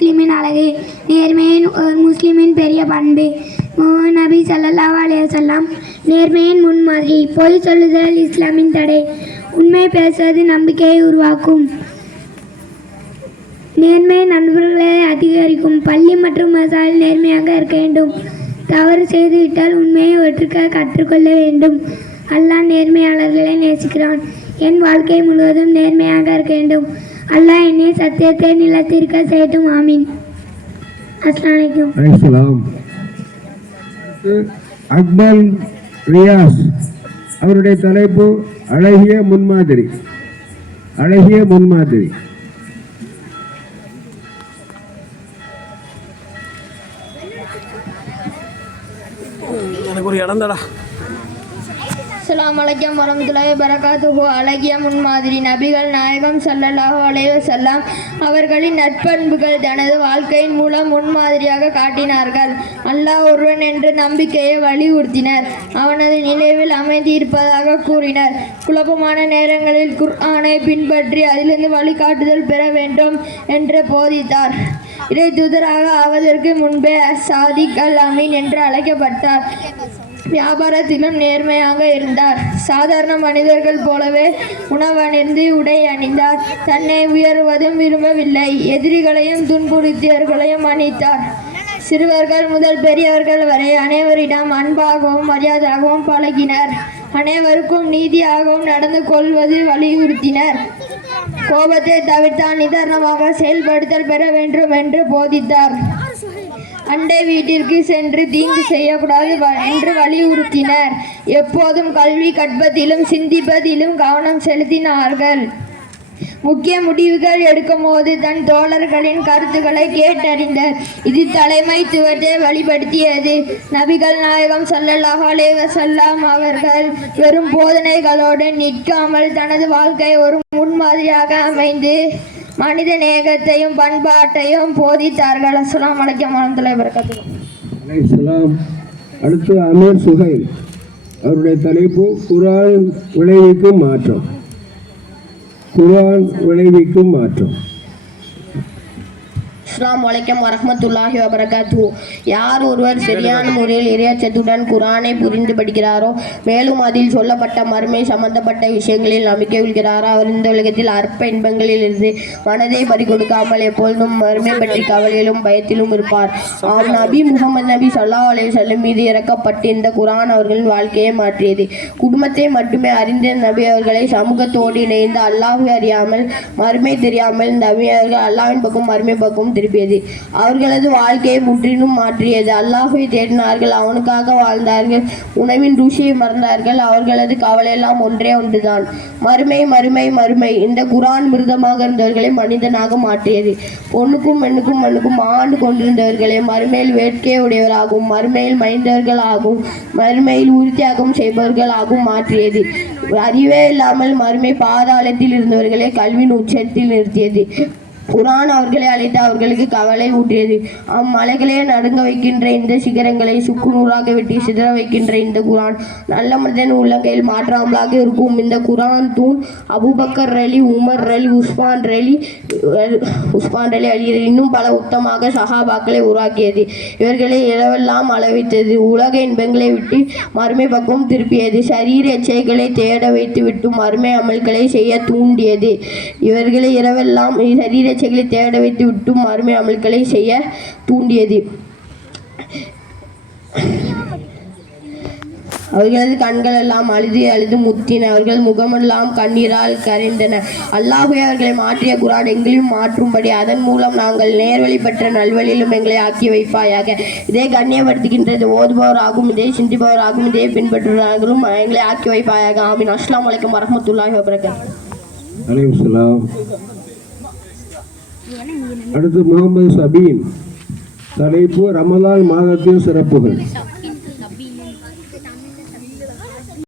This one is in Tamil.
முஸ்லிமின் அழகு. நேர்மையின் ஒரு முஸ்லிமின் பெரிய பண்பு. முஹம்மது நபி ஸல்லல்லாஹு அலைஹி வஸல்லம் நேர்மையின் முன்மாதிரி. பொய் சொல்லுதல் இஸ்லாமின் தடை. உண்மை பேசுவது நம்பிக்கையை உருவாக்கும். நேர்மை நண்பர்களை அதிகரிக்கும். பள்ளி மற்றும் மசால் நேர்மையாக இருக்க வேண்டும். தவறு செய்துவிட்டால் உண்மையை ஒற்றுக்க கற்றுக்கொள்ள வேண்டும். அல்லாஹ் நேர்மையாளர்களை நேசிக்கிறான். என் வாழ்க்கை முழுவதும் நேர்மையாக இருக்க வேண்டும். அல்லாஹ் என்னை சத்தியத்தை நிலத்திற்க செய்யட்டும். ஆமீன். அஸ்ஸலாமு அலைக்கும். அக்மல் ரியாஸ் அவருடைய தலைப்பு அழகிய முன்மாதிரி. அழகிய முன்மாதிரி. எனக்கு ஒரு இடம் தடா. அஸ்ஸலாமு அலைக்கும் வரஹ்மத்துல்லாஹி வபரகாத்துஹு. அழகிய முன்மாதிரி. நபிகள் நாயகம் ஸல்லல்லாஹு அலைஹி வஸல்லம் அவர்களின் நற்பண்புகள் தனது வாழ்க்கையின் மூலம் முன்மாதிரியாக காட்டினார்கள். அல்லாஹ் ஒருவன் என்ற நம்பிக்கையை வலியுறுத்தினர். அவனது நினைவில் அமைதி இருப்பதாக கூறினர். குழப்பமான நேரங்களில் குர்ஆனை பின்பற்றி அதிலிருந்து வழிகாட்டுதல் பெற வேண்டும் என்று போதித்தார். இறை தூதராக ஆவதற்கு முன்பே சாதிக் அல் அமீன் என்று அழைக்கப்பட்டார். வியாபாரத்திலும் நேர்மையாக இருந்தார். சாதாரண மனிதர்கள் போலவே உணவணிந்து உடை அணிந்தார். தன்னை உயர்வதும் விரும்பவில்லை. எதிரிகளையும் துன்புறுத்தியவர்களையும் மன்னித்தார். சிறுவர்கள் முதல் பெரியவர்கள் வரை அனைவரிடம் அன்பாகவும் மரியாதையாகவும் பழகினர். அனைவருக்கும் நீதியாகவும் நடந்து கொள்வது வலியுறுத்தினர். கோபத்தை தவிர்த்தால் நிதானமாக செயல்படுத்தல் பெற வேண்டும் என்று போதித்தார். அண்டை வீட்டிற்கு சென்று தீங்கு செய்யக்கூடாது என்று வலியுறுத்தினர். எப்போதும் கல்வி கற்பதிலும் சிந்திப்பதிலும் கவனம் செலுத்தினார்கள். முக்கிய முடிவுகள் எடுக்கும் போது தன் தோழர்களின் கருத்துக்களை கேட்டறிந்தார். இது தலைமைத்துவத்தை வெளிப்படுத்தியது. நபிகள் நாயகம் ஸல்லல்லாஹு அலைஹி வஸல்லம் அவர்கள் வெறும் போதனைகளோடு நிற்காமல் தனது வாழ்க்கை ஒரு முன்மாதிரியாக அமைந்து மனித நேயத்தையும் பண்பாட்டையும் போதித்தார்கள். அஸ்ஸலாமு அலைக்கும் வரஹ்மத்துல்லாஹி வபரகாத்துஹு. அலைஹிஸ்ஸலாம். அடுத்து அமீர் சுஹைல் அவருடைய தலைப்பு குர்ஆன் விளைவிக்கும் மாற்றம். குர்ஆன் விளைவிக்கும் மாற்றம். அஸ்ஸலாமு அலைக்கும் வரஹ்மத்துல்லாஹி வபரகாத்துஹு. யார் ஒருவர் சரியான முறையில் இறையச்சத்துடன் குர்ஆனை புரிந்து படிக்கிறாரோ, மேலும் அதில் சொல்லப்பட்ட மறுமை சம்பந்தப்பட்ட விஷயங்களில் நம்பிக்கை கொள்கிறாரோ, அவர் இந்த உலகத்தில் அற்ப இன்பங்களில் இருந்து மனதை பறிகொடுக்காமல் எப்பொழுதும் மறுமை பற்றி கவலையிலும் பயத்திலும் இருப்பார். நபி முஹம்மது நபி ஸல்லல்லாஹு அலைஹி வஸல்லம் மீது இறக்கப்பட்டு இந்த குர்ஆன் அவர்களின் வாழ்க்கையை மாற்றியது. குடும்பத்தை மட்டுமே அறிந்த நபி அவர்களை சமூகத்தோடு இணைந்து அல்லாஹ்வை அறியாமல் மறுமை தெரியாமல் நபி அவர்கள் அல்லாஹ்வின் பக்கம் மறுமை பக்கம் திருப்பியது. அவர்களது வாழ்க்கையை முற்றிலும் மாற்றியது. அல்லாஹ்வை தேடினார்கள், அவனுக்காக வாழ்ந்தார்கள், உணவின் ருசியை மறந்தார்கள். அவர்களது கவலையெல்லாம் ஒன்றே ஒன்றுதான், மறுமை மறுமை மறுமை. இந்த குர்ஆன் மிருதமாக இருந்தவர்களை மனிதனாக மாற்றியது. பொண்ணுக்கும் பெண்ணுக்கும் மண்ணுக்கும் ஆண்டு கொண்டிருந்தவர்களை மறுமையில் வேட்கை உடையவராகவும் மறுமையில் மைந்தவர்களாகவும் மறுமையில் உறுதியாகவும் செய்பவர்களாகவும் மாற்றியது. அறிவே இல்லாமல் மறுமை பாதாளத்தில் இருந்தவர்களை கல்வியின் உச்சத்தில் நிறுத்தியது. குர்ஆன் அவர்களை அழைத்து அவர்களுக்கு கவலை ஊட்டியது. அம்மலைகளே நடுங்க வைக்கின்ற இந்த சிகரங்களை சுக்குநூறாக வெட்டி சிதற வைக்கின்ற இந்த குர்ஆன் நல்ல மனிதன் உள்ளங்கையில் மாற்றாமலாக இருக்கும். இந்த குர்ஆன் தூண் அபூபக்கர் ரலி, உமர் ரலி, உஸ்மான் ரலி அலி இன்னும் பல உத்தமாக சஹாபாக்களை உருவாக்கியது. இவர்களை இரவெல்லாம் அளவித்தது. உலக இன்பங்களை விட்டு மறுமை பக்கம் திருப்பியது. சரீர எச்சைகளை தேட வைத்து விட்டு மறுமை அமல்களை செய்ய தூண்டியது. இவர்களை இரவெல்லாம் சரீர எச்சைகளை தேட வைத்து விட்டு மறுமை அமல்களை செய்ய தூண்டியது. அவர்களது கண்கள் எல்லாம் அழுது அழுது முத்தின. அவர்கள் முகமெல்லாம் கண்ணீரால் கரைந்தன. அல்லாஹ்வே அவர்களை மாற்றிய குர்ஆன் எங்களையும் மாற்றும்படி அதன் மூலம் நாங்கள் நேர்வழி பெற்ற நல்வழியிலும் எங்களை ஆக்கி வைப்பாயாக. இதை கண்ணியப்படுத்துகின்றது ஓதுபவராகும், இதை சிந்திப்பவராகும், இதை பின்பற்றுவர்களும் எங்களை ஆக்கி வைப்பாயாக. ஆமீன். அஸ்ஸலாமு அலைக்கும் வரஹ்மத்துல்லாஹி வபரகாத்துஹு. அலைஹிஸ்ஸலாம். அடுத்து முகமது சபீன் தலைப்பு ரமலான் மாதத்தின் சிறப்புகள்.